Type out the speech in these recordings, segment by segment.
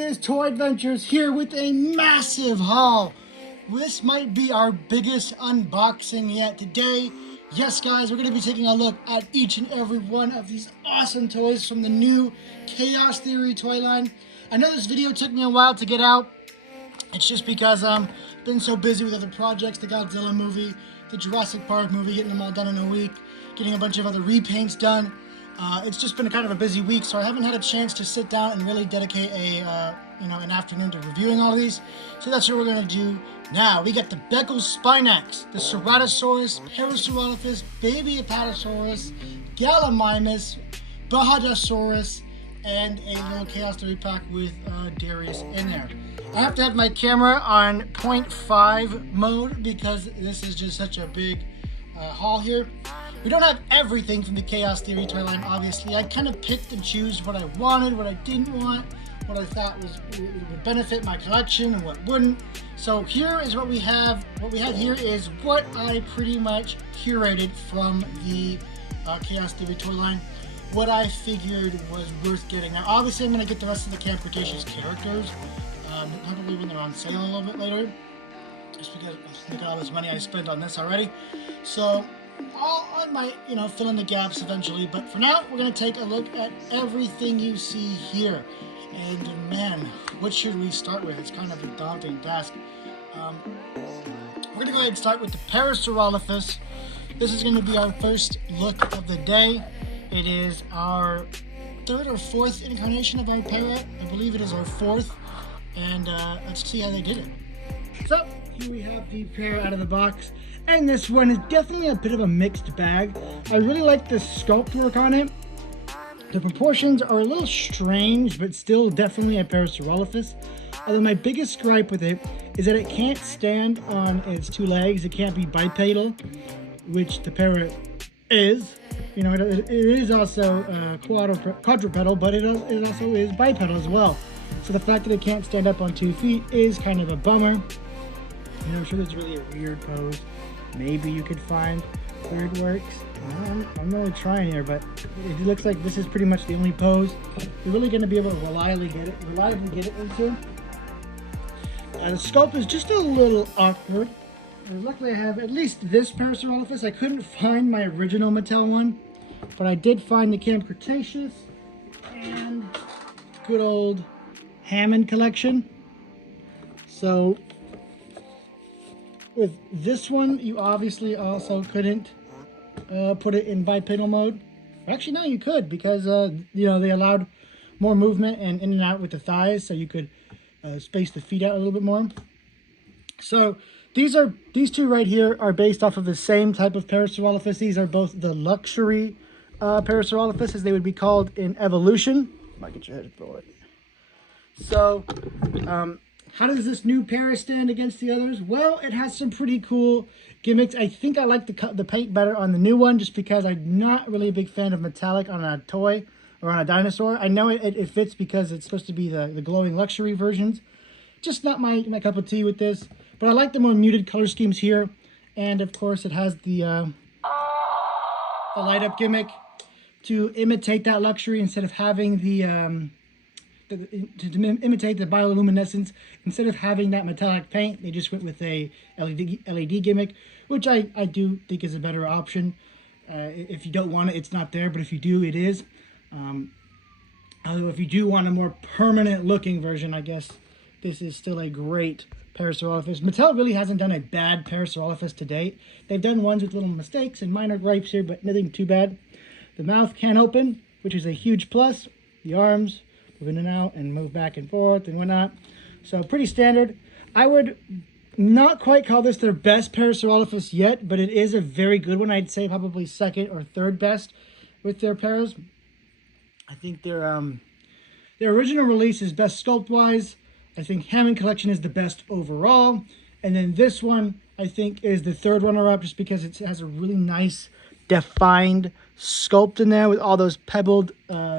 is Toy Adventures here with a massive haul. This might be our biggest unboxing yet today. Yes guys, we're going to be taking a look at each and every one of these awesome toys from the new Chaos Theory toy line. I know this video took me a while to get out. It's just because I've been so busy with other projects, the Godzilla movie, the Jurassic Park movie, getting them all done in a week, getting a bunch of other repaints done. It's just been kind of a busy week, so I haven't had a chance to sit down and really dedicate an afternoon to reviewing all of these. So that's what we're going to do now. We got the Beckles Spinax, the Ceratosaurus, Parasaurolophus, Baby Apatosaurus, Gallimimus, Bahadasaurus, and a little Chaos Theory pack with Darius in there. I have to have my camera on 0.5 mode because this is just such a big haul here. We don't have everything from the Chaos Theory toy line, obviously. I kind of picked and choose what I wanted, what I didn't want, what I thought would benefit my collection and what wouldn't. So here is what we have. What we have here is what I pretty much curated from the Chaos Theory toy line. What I figured was worth getting. Now obviously I'm going to get the rest of the Camp Cretaceous characters, probably when they're on sale a little bit later, just because look at all this money I spent on this already. So I might, fill in the gaps eventually, but for now, we're going to take a look at everything you see here. And man, what should we start with? It's kind of a daunting task. We're going to go ahead and start with the Parasaurolophus. This is going to be our first look of the day. It is our third or fourth incarnation of our para. I believe it is our fourth. And let's see how they did it. So, here we have the para out of the box. And this one is definitely a bit of a mixed bag. I really like the sculpt work on it. The proportions are a little strange, but still definitely a Parasaurolophus. Although my biggest gripe with it is that it can't stand on its two legs. It can't be bipedal, which the para is. It is also quadrupedal, but it also is bipedal as well. So the fact that it can't stand up on 2 feet is kind of a bummer. I'm sure that's really a weird pose. Maybe you could find where it works. I'm really trying here, but it looks like this is pretty much the only pose you're really going to be able to reliably get it into. The sculpt is just a little awkward. Luckily I have at least this Parasaurolophus. I couldn't find my original Mattel one, but I did find the Camp Cretaceous and good old Hammond collection. So with this one, you obviously also couldn't put it in bipedal mode. Actually, no, you could, because they allowed more movement and in and out with the thighs, so you could space the feet out a little bit more. So these two right here are based off of the same type of Parasaurolophus. These are both the luxury Parasaurolophus, as they would be called in evolution. Might get your head for it. So, how does this new para stand against the others? Well, it has some pretty cool gimmicks. I think I like the paint better on the new one, just because I'm not really a big fan of metallic on a toy or on a dinosaur. I know it fits because it's supposed to be the glowing luxury versions. Just not my cup of tea with this. But I like the more muted color schemes here. And of course it has the light up gimmick to imitate that luxury instead of having to imitate the bioluminescence. Instead of having that metallic paint, they just went with a LED gimmick, which I do think is a better option. If you don't want it, it's not there, but if you do, it is. Although if you do want a more permanent looking version, I guess this is still a great Parasaurolophus. Mattel really hasn't done a bad Parasaurolophus to date. They've done ones with little mistakes and minor gripes here, but nothing too bad. The mouth can open, which is a huge plus. The arms move in and out and move back and forth and whatnot. So pretty standard. I would not quite call this their best Parasaurolophus yet, but it is a very good one. I'd say probably second or third best with their paras. I think their original release is best sculpt-wise. I think Hammond Collection is the best overall. And then this one, I think, is the third runner-up, just because it has a really nice, defined sculpt in there with all those pebbled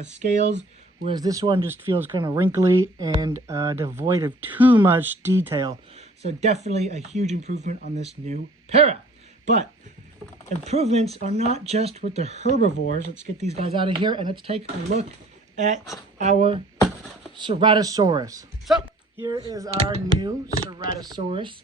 scales. Whereas this one just feels kind of wrinkly and devoid of too much detail. So definitely a huge improvement on this new para. But improvements are not just with the herbivores. Let's get these guys out of here and let's take a look at our Ceratosaurus. So here is our new Ceratosaurus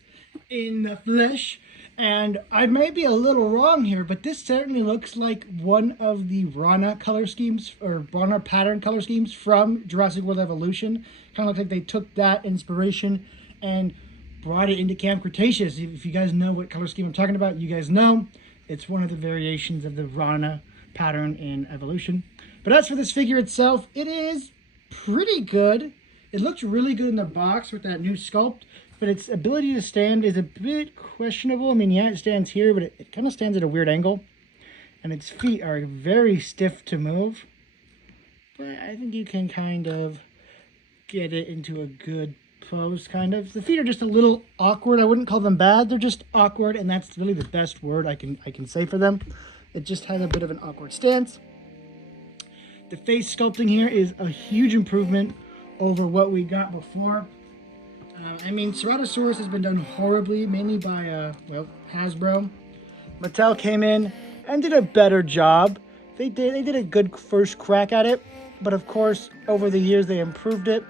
in the flesh. And I may be a little wrong here, but this certainly looks like one of the Rana color schemes or Rana pattern color schemes from Jurassic World Evolution. Kind of looks like they took that inspiration and brought it into Camp Cretaceous. If you guys know what color scheme I'm talking about, you guys know it's one of the variations of the Rana pattern in Evolution. But as for this figure itself, it is pretty good. It looks really good in the box with that new sculpt. But its ability to stand is a bit questionable. I mean, yeah, it stands here, but it kind of stands at a weird angle. And its feet are very stiff to move. But I think you can kind of get it into a good pose, kind of. The feet are just a little awkward. I wouldn't call them bad. They're just awkward, and that's really the best word I can say for them. It just has a bit of an awkward stance. The face sculpting here is a huge improvement over what we got before. I mean, Ceratosaurus has been done horribly, mainly by, well, Hasbro. Mattel came in and did a better job. They did a good first crack at it, but of course, over the years, they improved it.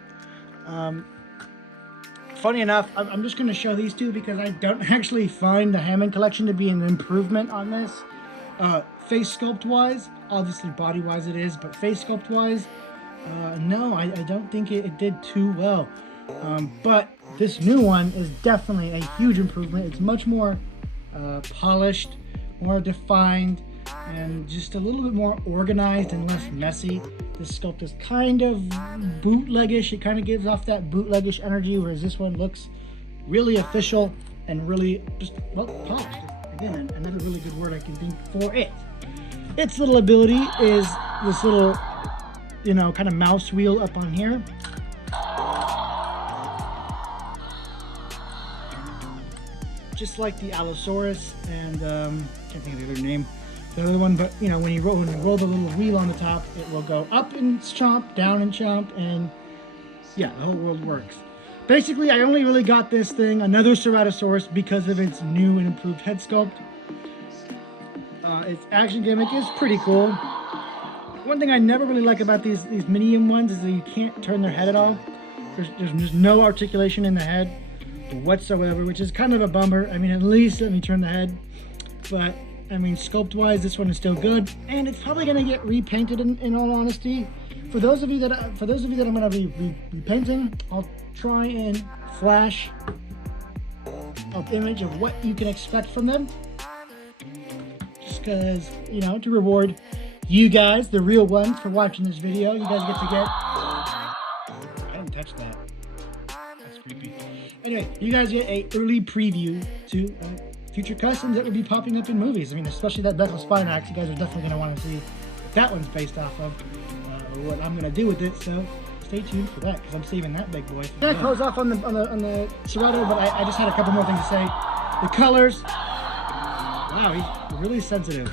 Funny enough, I'm just going to show these two because I don't actually find the Hammond collection to be an improvement on this. Face sculpt-wise, obviously body-wise it is, but face sculpt-wise, no, I don't think it did too well. But this new one is definitely a huge improvement. It's much more polished, more defined, and just a little bit more organized and less messy. This sculpt is kind of bootleggish. It kind of gives off that bootleggish energy, whereas this one looks really official and really just, well, polished. Again, another really good word I can think for it. Its little ability is this little, you know, kind of mouse wheel up on here. Just like the Allosaurus and can't think of the other name, the other one, but you know, when you roll the little wheel on the top, it will go up and chomp, down and chomp, and yeah, the whole world works. Basically, I only really got this thing, another Ceratosaurus, because of its new and improved head sculpt. Its action gimmick is pretty cool. One thing I never really like about these medium ones is that you can't turn their head at all. There's no articulation in the head whatsoever, which is kind of a bummer. I mean, at least let me turn the head. But I mean, sculpt wise, this one is still good, and it's probably going to get repainted in all honesty. For those of you that I'm going to be repainting, I'll try and flash an image of what you can expect from them, just because, you know, to reward you guys, the real ones, for watching this video. You guys get to get, I didn't touch that. That's creepy. Anyway, you guys get a early preview to future customs that will be popping up in movies. I mean, especially that Bethel Spinax. You guys are definitely going to want to see what that one's based off of, or what I'm going to do with it. So stay tuned for that, because I'm saving that big boy. I'm going to close off on the Cerato, but I just had a couple more things to say. The colors. Wow, he's really sensitive.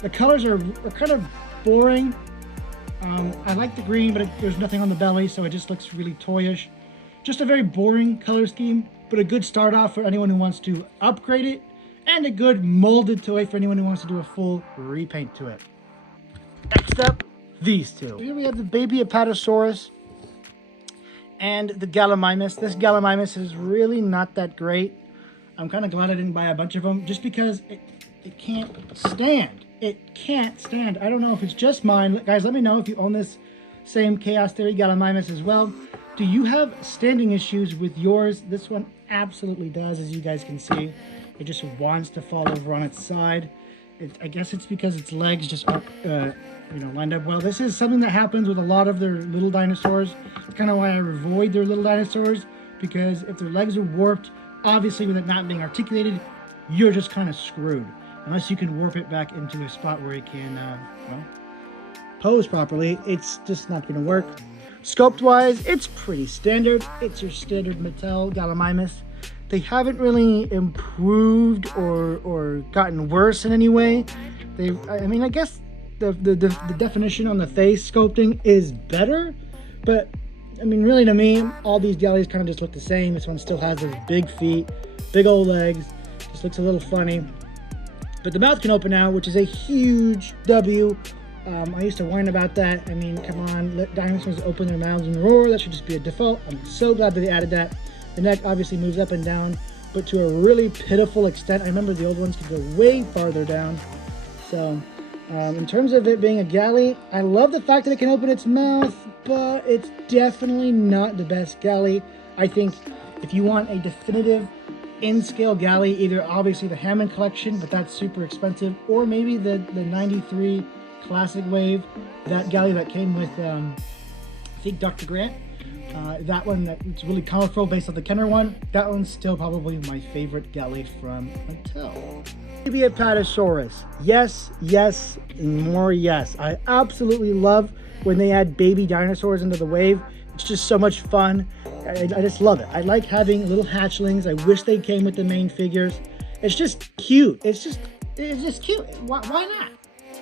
The colors are kind of boring. I like the green, but there's nothing on the belly, so it just looks really toyish. Just a very boring color scheme, but a good start off for anyone who wants to upgrade it, and a good molded toy for anyone who wants to do a full repaint to it. Next up, these two. Here we have the baby Apatosaurus and the Gallimimus. This Gallimimus is really not that great. I'm kind of glad I didn't buy a bunch of them, just because it can't stand. It can't stand. I don't know if it's just mine. Guys, let me know if you own this same Chaos Theory Gallimimus as well. Do you have standing issues with yours? This one absolutely does, as you guys can see. It just wants to fall over on its side. I guess it's because its legs just aren't, lined up well. This is something that happens with a lot of their little dinosaurs. It's kind of why I avoid their little dinosaurs, because if their legs are warped, obviously with it not being articulated, you're just kind of screwed. Unless you can warp it back into a spot where it can, pose properly, it's just not going to work. Sculpt-wise, it's pretty standard. It's your standard Mattel Gallimimus. They haven't really improved or gotten worse in any way. I guess the definition on the face sculpting is better, but I mean, really, to me, all these galleys kind of just look the same. This one still has those big feet, big old legs. Just looks a little funny. But the mouth can open now, which is a huge W I used to whine about that. I mean, come on, let dinosaurs open their mouths and roar. That should just be a default. I'm so glad that they added that. The neck obviously moves up and down, but to a really pitiful extent. I remember the old ones could go way farther down. So, in terms of it being a galley, I love the fact that it can open its mouth, but it's definitely not the best galley. I think if you want a definitive in-scale galley, either obviously the Hammond collection, but that's super expensive, or maybe the 93 Classic Wave, that galley that came with, I think, Dr. Grant. That one, it's really colorful based on the Kenner one. That one's still probably my favorite galley from Mattel. Maybe a Apatosaurus. Yes, yes, and more yes. I absolutely love when they add baby dinosaurs into the wave. It's just so much fun. I just love it. I like having little hatchlings. I wish they came with the main figures. It's just cute. It's just cute. Why not?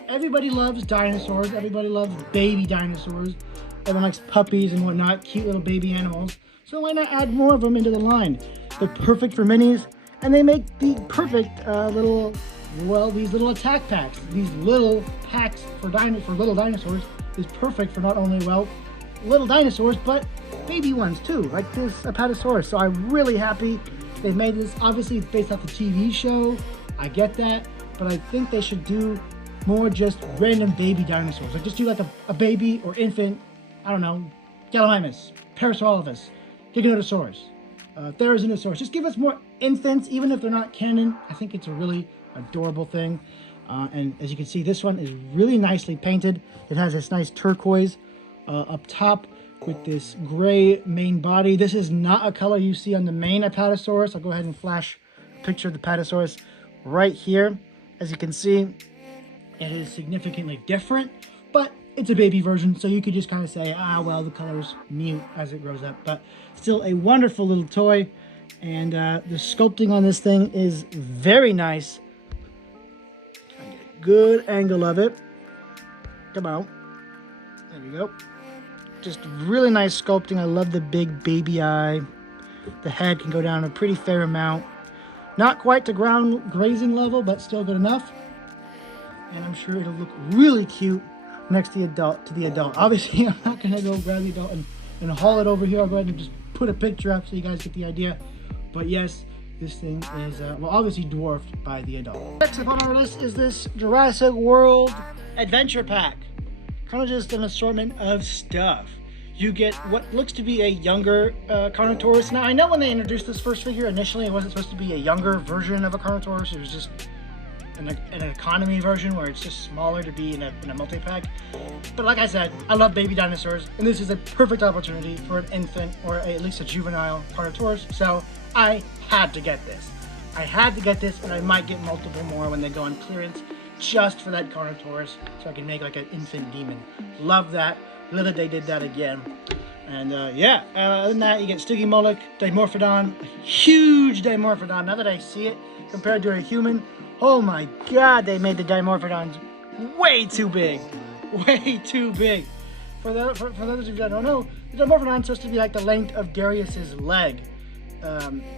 Everybody loves dinosaurs. Everybody loves baby dinosaurs. Everyone likes puppies and whatnot, cute little baby animals. So why not add more of them into the line? They're perfect for minis, and they make the perfect these little attack packs. These little packs for little dinosaurs is perfect for not only, little dinosaurs, but baby ones too, like this Apatosaurus. So I'm really happy they made this. Obviously, it's based off the TV show. I get that, but I think they should do more just random baby dinosaurs. Like just do like a baby or infant, I don't know, Gallimimus, Parasaurolophus, Giganotosaurus, Therizinosaurus. Just give us more infants, even if they're not canon. I think it's a really adorable thing. And as you can see, this one is really nicely painted. It has this nice turquoise up top with this gray main body. This is not a color you see on the main Apatosaurus. I'll go ahead and flash a picture of the Apatosaurus right here. As you can see, it is significantly different, but it's a baby version, so you could just kind of say, the colors mute as it grows up. But still a wonderful little toy, and the sculpting on this thing is very nice. Try and get a good angle of it. Come on. There we go. Just really nice sculpting. I love the big baby eye. The head can go down a pretty fair amount. Not quite to ground grazing level, but still good enough. And I'm sure it'll look really cute next to the adult. Obviously, I'm not going to go grab the adult and haul it over here. I'll go ahead and just put a picture up so you guys get the idea. But yes, this thing is, obviously dwarfed by the adult. Next up on our list is this Jurassic World Adventure Pack. Kind of just an assortment of stuff. You get what looks to be a younger Carnotaurus. Now, I know when they introduced this first figure, initially it wasn't supposed to be a younger version of a Carnotaurus. It was just an economy version where it's just smaller to be in a multi-pack. But like I said, I love baby dinosaurs, and this is a perfect opportunity for an infant or at least a juvenile Carnotaurus. So I had to get this. I had to get this, and I might get multiple more when they go on clearance just for that Carnotaurus, so I can make like an infant demon. Love that. Love that they did that again. And other than that, you get Sticky Moloch, Dimorphodon, a huge Dimorphodon. Now that I see it compared to a human, oh my god, they made the Dimorphodons way too big. Way too big. For those of you that don't know, the Dimorphodon is supposed to be like the length of Darius's leg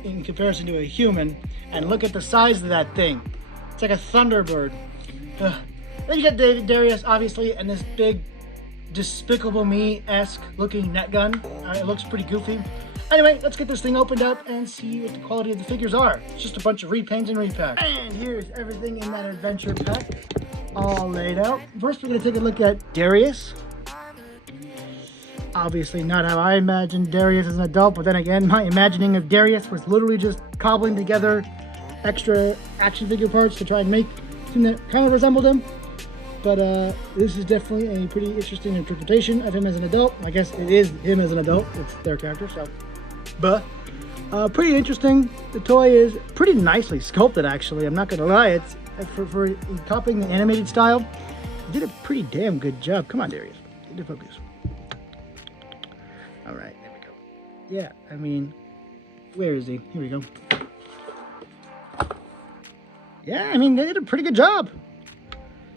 in comparison to a human. And look at the size of that thing. It's like a Thunderbird. Ugh. Then you get Darius, obviously, and this big Despicable Me-esque looking net gun. It looks pretty goofy. Anyway, let's get this thing opened up and see what the quality of the figures are. It's just a bunch of repaints and repacks. And here's everything in that adventure pack, all laid out. First, we're going to take a look at Darius. Obviously not how I imagined Darius as an adult, but then again, my imagining of Darius was literally just cobbling together extra action figure parts to try and make something that kind of resembled him. But this is definitely a pretty interesting interpretation of him as an adult. I guess it is him as an adult. It's their character, so. But pretty interesting. The toy is pretty nicely sculpted, actually. I'm not going to lie. It's for copying the animated style. It did a pretty damn good job. Come on, Darius. Get the focus. All right, there we go. Yeah, I mean, where is he? Here we go. Yeah, I mean, they did a pretty good job.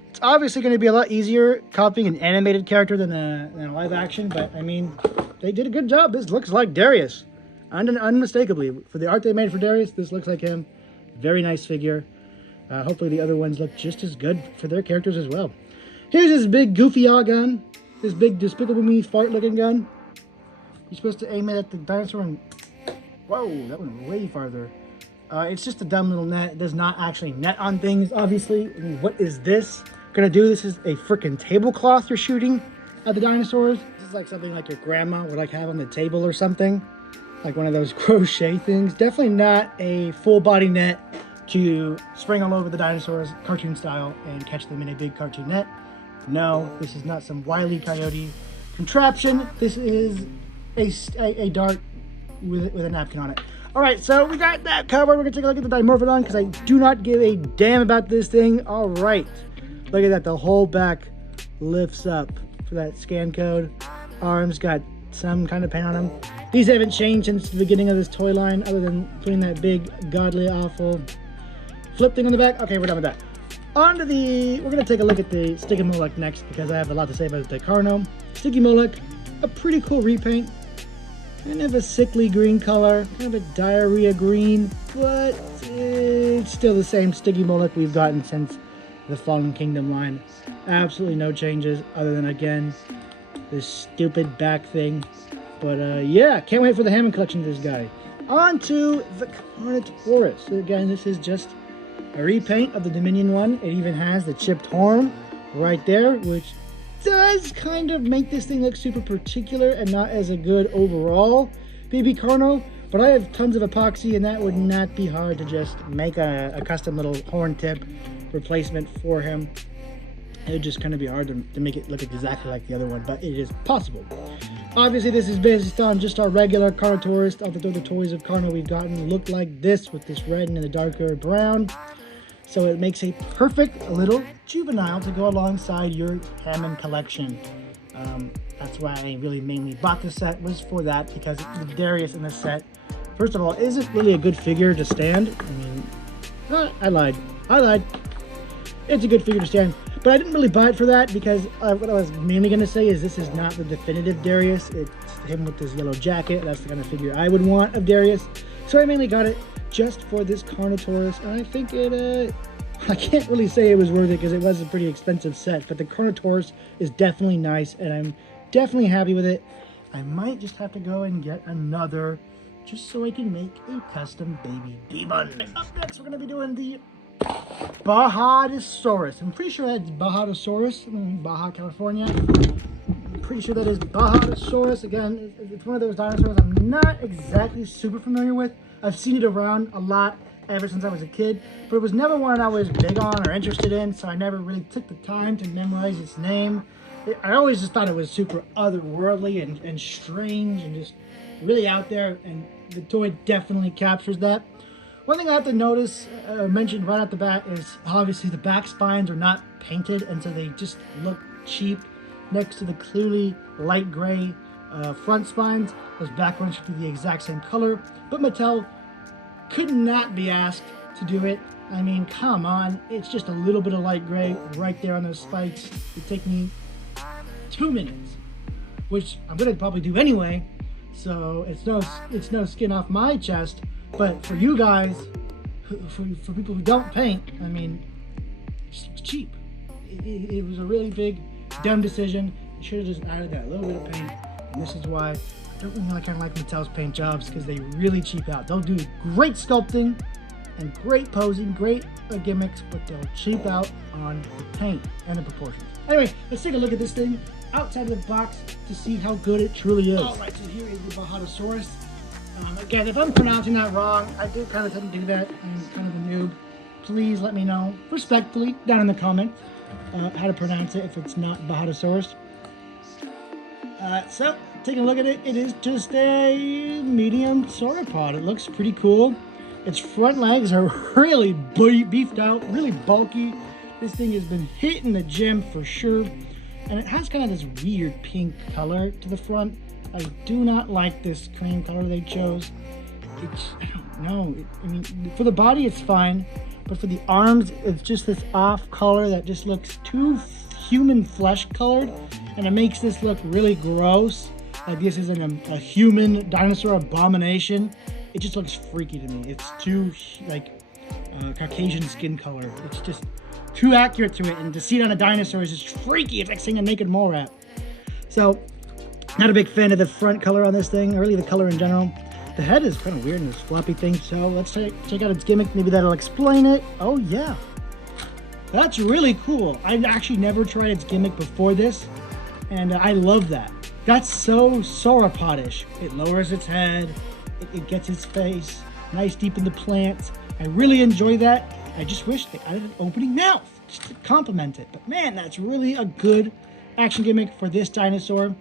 It's obviously going to be a lot easier copying an animated character than a live action, but I mean, they did a good job. This looks like Darius, unmistakably. For the art they made for Darius, this looks like him. Very nice figure. Hopefully the other ones look just as good for their characters as well. Here's this big goofy yaw gun. This big Despicable Me fart looking gun. You're supposed to aim it at the dinosaur and... Whoa, that went way farther. It's just a dumb little net. It does not actually net on things, obviously. I mean, what is this gonna do? This is a freaking tablecloth you're shooting at the dinosaurs. This is like something like your grandma would like have on the table or something. Like one of those crochet things. Definitely not a full body net to spring all over the dinosaurs, cartoon style, and catch them in a big cartoon net. No, this is not some Wile E. Coyote contraption. This is a dart with a napkin on it. All right, so we got that covered. We're gonna take a look at the Dimorphodon because I do not give a damn about this thing. All right, look at that. The whole back lifts up for that scan code. Arms got some kind of paint on them. These haven't changed since the beginning of this toy line other than putting that big, godly, awful flip thing on the back. Okay, we're done with that. On to we're gonna take a look at the Sticky Moloch next because I have a lot to say about the Carno. Sticky Moloch, a pretty cool repaint. Kind of a sickly green color, kind of a diarrhea green, but it's still the same Sticky Moloch we've gotten since the Fallen Kingdom line. Absolutely no changes other than, again, this stupid back thing. But yeah, can't wait for the Hammond collection of this guy. On to the Carnotaurus. So again, this is just a repaint of the Dominion one. It even has the chipped horn right there, which does kind of make this thing look super particular and not as a good overall baby Carno, but I have tons of epoxy and that would not be hard to just make a custom little horn tip replacement for him. It would just kind of be hard to make it look exactly like the other one, but it is possible. Obviously this is based on just our regular Carnotaurus. All the other toys of Carno we've gotten look like this with this red and the darker brown. So it makes a perfect little juvenile to go alongside your Hammond collection. That's why I really mainly bought this set, was for that, because the Darius in this set, first of all, isn't really a good figure to stand. I mean, I lied. It's a good figure to stand, but I didn't really buy it for that because what I was mainly going to say is this is not the definitive Darius. It's him with this yellow jacket. That's the kind of figure I would want of Darius. So I mainly got it just for this Carnotaurus, and I think it, I can't really say it was worth it because it was a pretty expensive set, but the Carnotaurus is definitely nice, and I'm definitely happy with it. I might just have to go and get another, just so I can make a custom baby demon. Up next, we're going to be doing the Bajadosaurus. I'm pretty sure that's Bajadosaurus in Baja, California. I'm pretty sure that is Bajadosaurus. Again, it's one of those dinosaurs I'm not exactly super familiar with. I've seen it around a lot ever since I was a kid, but it was never one I was big on or interested in, so I never really took the time to memorize its name. I always just thought it was super otherworldly and strange and just really out there, and the toy definitely captures that. One thing I have to notice, mentioned right off the bat, is obviously the back spines are not painted, and so they just look cheap next to the clearly light gray front spines. Those back ones should be the exact same color, but Mattel could not be asked to do it. I mean, come on, it's just a little bit of light gray right there on those spikes. It'd take me 2 minutes, which I'm gonna probably do anyway, so it's no skin off my chest. But for you guys, for people who don't paint, I mean, it's cheap. It was a really big, dumb decision. You should have just added that little bit of paint. And this is why I don't really kind of like Mattel's paint jobs, because they really cheap out. They'll do great sculpting and great posing, great gimmicks, but they'll cheap out on the paint and the proportions. Anyway, let's take a look at this thing outside of the box to see how good it truly is. All right, so here is the Bajadosaurus. Again, if I'm pronouncing that wrong, I do kind of tend to do that. I'm kind of a noob. Please let me know, respectfully, down in the comments, how to pronounce it if it's not Bajadosaurus. So, taking a look at it, it is just a medium sauropod. It looks pretty cool. Its front legs are really beefed out, really bulky. This thing has been hit in the gym for sure. And it has kind of this weird pink color to the front. I do not like this cream color they chose. I don't know. I mean, for the body, it's fine. But for the arms, it's just this off color that just looks too human flesh colored. And it makes this look really gross. Like this is a human dinosaur abomination. It just looks freaky to me. It's too, like, Caucasian skin color. It's just too accurate to it, and to see it on a dinosaur is just freaky. It's like seeing a naked mole rat. So, not a big fan of the front color on this thing, or really the color in general. The head is kind of weird in this floppy thing, so let's check out its gimmick. Maybe that'll explain it. Oh yeah, that's really cool. I've actually never tried its gimmick before this, and I love that. That's so sauropodish. It lowers its head, it gets its face nice deep in the plants. I really enjoy that. I just wish they added an opening mouth just to complement it. But man, that's really a good action gimmick for this dinosaur.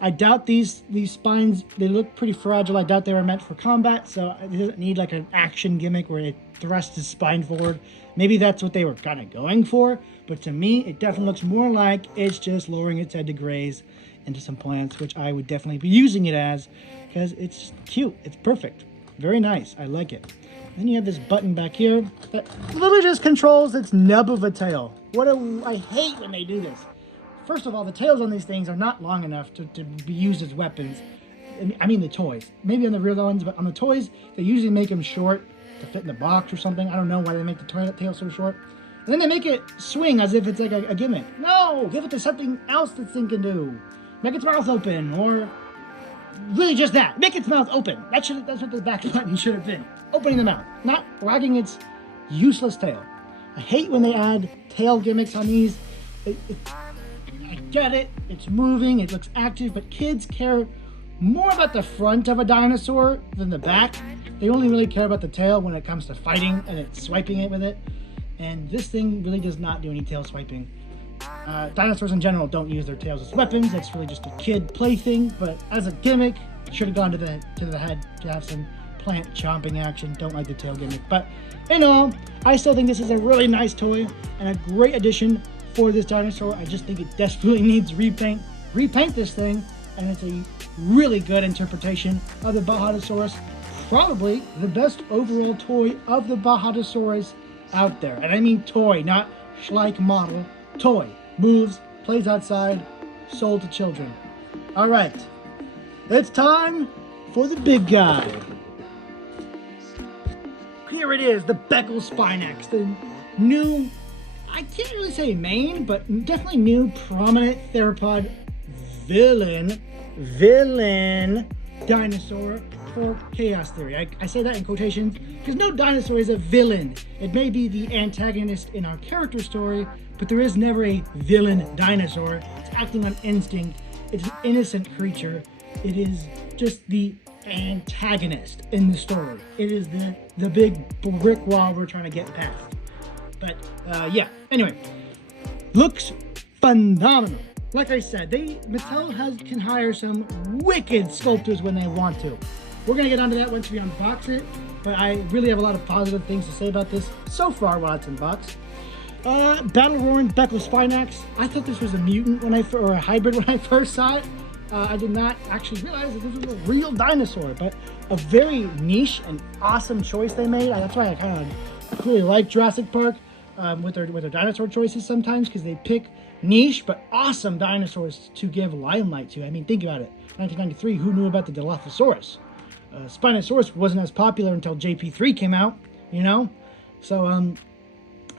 I doubt these spines, they look pretty fragile. I doubt they were meant for combat, so it doesn't need like an action gimmick where it thrusts his spine forward. Maybe that's what they were kind of going for, but to me, it definitely looks more like it's just lowering its head to graze into some plants, which I would definitely be using it as, because it's cute. It's perfect. Very nice. I like it. Then you have this button back here that literally just controls its nub of a tail. I hate when they do this. First of all, the tails on these things are not long enough to be used as weapons. I mean the toys. Maybe on the real ones, but on the toys, they usually make them short to fit in the box or something. I don't know why they make the tail so short. And then they make it swing as if it's like a gimmick. No! Give it to something else this thing can do. Make its mouth open, or really just that. Make its mouth open. That's what the back button should have been. Opening the mouth, not wagging its useless tail. I hate when they add tail gimmicks on these. I get it, it's moving, it looks active, but kids care more about the front of a dinosaur than the back. They only really care about the tail when it comes to fighting and it's swiping it with it. And this thing really does not do any tail swiping. Dinosaurs in general don't use their tails as weapons. That's really just a kid plaything, but as a gimmick, it should have gone to the head to have some plant chomping action. Don't like the tail gimmick, but in all, I still think this is a really nice toy and a great addition for this dinosaur. I just think it desperately needs repaint. Repaint this thing, and it's a really good interpretation of the Bajadasaurus. Probably the best overall toy of the Bajadasaurus out there. And I mean toy, not Schleich model. Toy. Moves, plays outside, sold to children. All right, it's time for the big guy. Here it is, the Beckel Spinax, the new, I can't really say main, but definitely new prominent theropod villain dinosaur for Chaos Theory. I say that in quotations because no dinosaur is a villain. It may be the antagonist in our character story, but there is never a villain dinosaur. It's acting on instinct. It's an innocent creature. It is just the antagonist in the story. It is the big brick wall we're trying to get past. But yeah, anyway, looks phenomenal. Like I said, Mattel can hire some wicked sculptors when they want to. We're gonna get onto that once we unbox it, but I really have a lot of positive things to say about this so far while it's unboxed. Battle Roaring Beckel Spinax. I thought this was a mutant or a hybrid when I first saw it. I did not actually realize that this was a real dinosaur, but a very niche and awesome choice they made. That's why I kind of really like Jurassic Park with their dinosaur choices sometimes, because they pick niche but awesome dinosaurs to give limelight to. I mean, think about it. 1993, who knew about the Dilophosaurus? Spinosaurus wasn't as popular until JP3 came out, you know? So,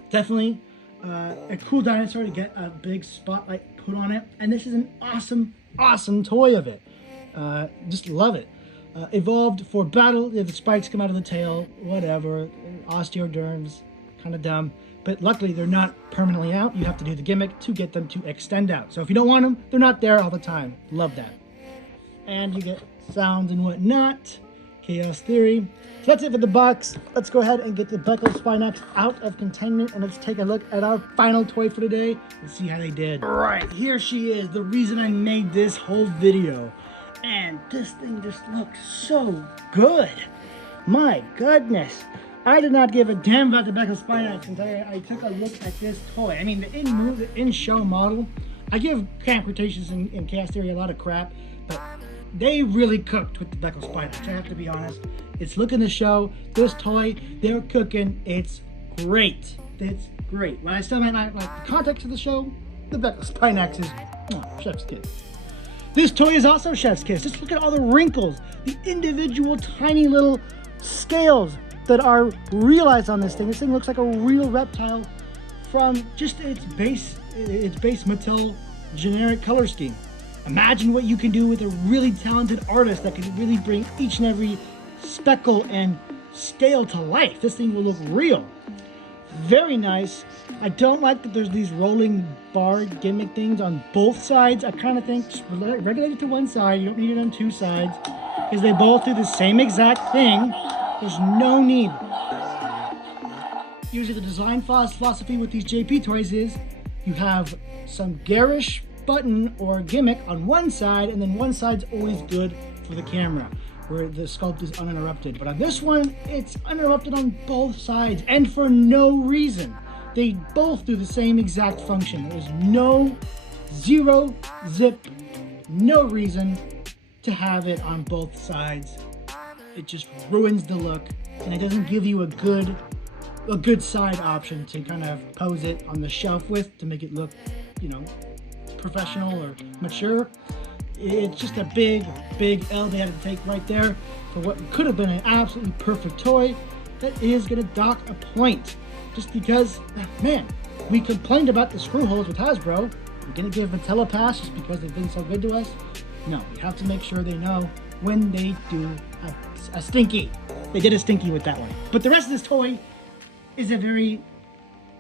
definitely a cool dinosaur to get a big spotlight put on it. And this is an awesome toy of it. Just love it. Evolved for battle. The spikes come out of the tail, whatever. Osteoderms, kind of dumb. But luckily, they're not permanently out. You have to do the gimmick to get them to extend out. So if you don't want them, they're not there all the time. Love that. And you get sounds and whatnot. Chaos Theory. So that's it for the box. Let's go ahead and get the Beckel Spinax out of containment, and let's take a look at our final toy for today and see how they did. All right, here she is, the reason I made this whole video. And this thing just looks so good. My goodness. I did not give a damn about the Beckel Spinax until I took a look at this toy. I mean, the in-show model, I give Camp Cretaceous and Chaos Theory a lot of crap, but they really cooked with the Beckel Spinax, I have to be honest. It's looking the show. This toy, they're cooking. It's great. It's great. When I still might not like the context of the show, the Beckel Spinax is chef's kiss. This toy is also chef's kiss. Just look at all the wrinkles, the individual tiny little scales that are realized on this thing. This thing looks like a real reptile from just its base Mattel generic color scheme. Imagine what you can do with a really talented artist that can really bring each and every speckle and scale to life. This thing will look real. Very nice. I don't like that there's these rolling bar gimmick things on both sides. I kind of think just regulate it to one side. You don't need it on two sides because they both do the same exact thing. There's no need. Usually the design philosophy with these JP toys is you have some garish button or gimmick on one side, and then one side's always good for the camera, where the sculpt is uninterrupted. But on this one, it's uninterrupted on both sides, and for no reason. They both do the same exact function. There's zero zip, no reason to have it on both sides. It just ruins the look, and it doesn't give you a good side option to kind of pose it on the shelf with to make it look, you know, professional or mature. It's just a big L they had to take right there for what could have been an absolutely perfect toy that is going to dock a point. Just because, man, we complained about the screw holes with Hasbro. We're going to give Mattel a pass just because they've been so good to us. No, we have to make sure they know when they do a stinky. They did a stinky with that one. But the rest of this toy is a very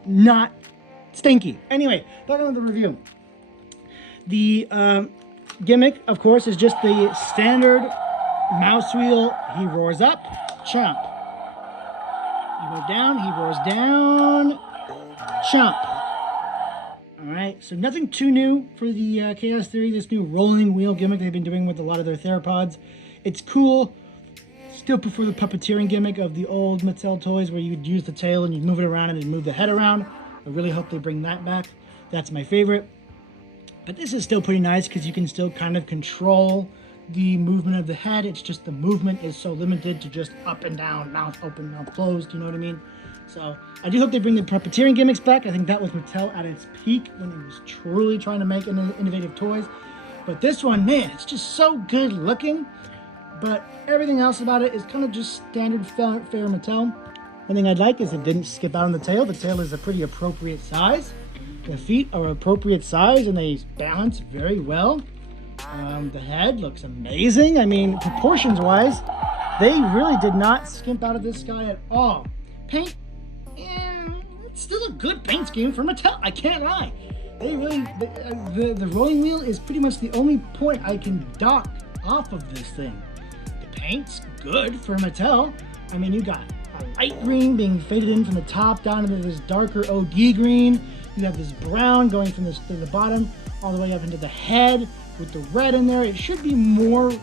not stinky. Anyway, back on the review. The gimmick, of course, is just the standard mouse wheel. He roars up, chomp. You go down, he roars down, chomp. All right, so nothing too new for the Chaos Theory, this new rolling wheel gimmick they've been doing with a lot of their theropods. It's cool. Still prefer the puppeteering gimmick of the old Mattel toys where you would use the tail and you'd move it around and then move the head around. I really hope they bring that back. That's my favorite. But this is still pretty nice because you can still kind of control the movement of the head. It's just the movement is so limited to just up and down, mouth open, mouth closed, you know what I mean? So I do hope they bring the puppeteering gimmicks back. I think that was Mattel at its peak when it was truly trying to make innovative toys. But this one, man, it's just so good looking. But everything else about it is kind of just standard fair Mattel. One thing I'd like is it didn't skip out on the tail. The tail is a pretty appropriate size. The feet are appropriate size and they balance very well. The head looks amazing. I mean, proportions wise, they really did not skimp out of this guy at all. Paint, it's still a good paint scheme for Mattel. I can't lie. They really, the rolling wheel is pretty much the only point I can dock off of this thing. The paint's good for Mattel. I mean, you got a light green being faded in from the top down into this darker OD green. You have this brown going from this to the bottom all the way up into the head with the red in there. It should be more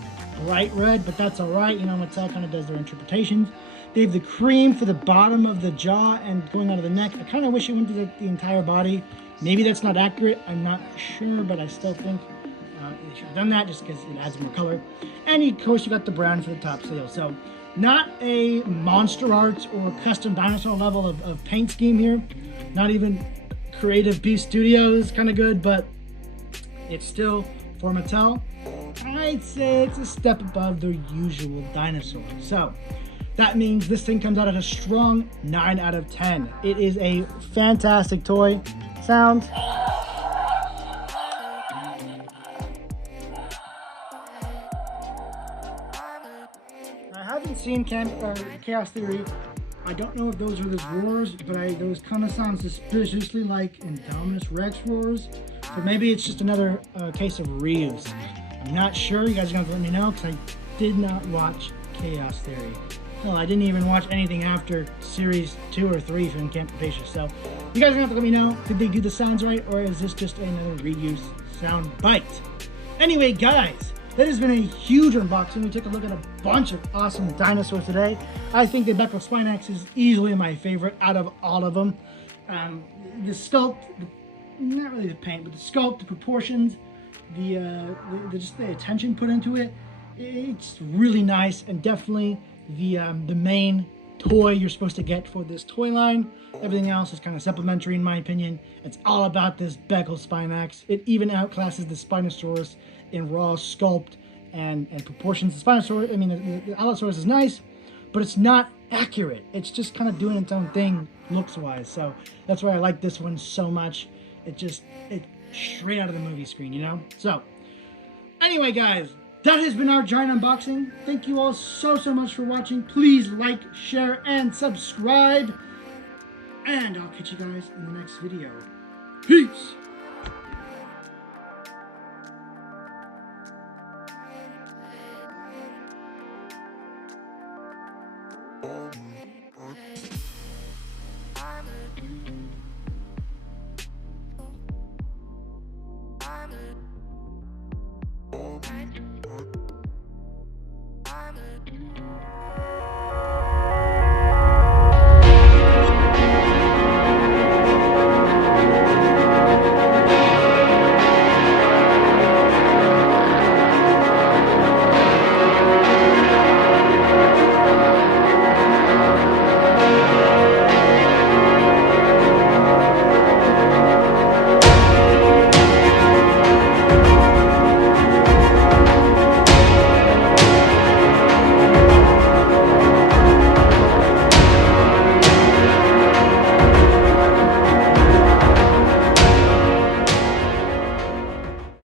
bright red, but that's all right. You know, Mattel kind of does their interpretations. They have the cream for the bottom of the jaw and going out of the neck. I kind of wish it went to the entire body. Maybe that's not accurate. I'm not sure, but I still think they should have done that just because it adds more color. And of course, you got the brown for the top sail. So not a Monster Arts or custom dinosaur level of paint scheme here. Not even Creative Beast Studios kind of good, but it's still for Mattel. I'd say it's a step above their usual dinosaur. So that means this thing comes out at a strong 9 out of 10. It is a fantastic toy. Sound. I haven't seen Chaos Theory. I don't know if those are those roars, but those kind of sound suspiciously like Indominus Rex roars. So maybe it's just another case of reuse. I'm not sure. You guys are going to have to let me know because I did not watch Chaos Theory. Well, I didn't even watch anything after Series 2 or 3 from Camp Cretaceous. So you guys are going to have to let me know. Did they do the sounds right, or is this just another reuse sound bite? Anyway, guys, that has been a huge unboxing. We took a look at a bunch of awesome dinosaurs today. I think the Beckel Spinax is easily my favorite out of all of them. The sculpt, not really the paint, but the sculpt, the proportions, just the attention put into it, it's really nice, and definitely the main toy you're supposed to get for this toy line. Everything else is kind of supplementary in my opinion. It's all about this Beckel Spinax. It even outclasses the Spinosaurus in raw sculpt and proportions. The Spinosaurus, I mean the Allosaurus is nice, but it's not accurate. It's just kind of doing its own thing looks-wise. So that's why I like this one so much. It's straight out of the movie screen, you know? So, anyway, guys, that has been our giant unboxing. Thank you all so much for watching. Please like, share, and subscribe. And I'll catch you guys in the next video. Peace!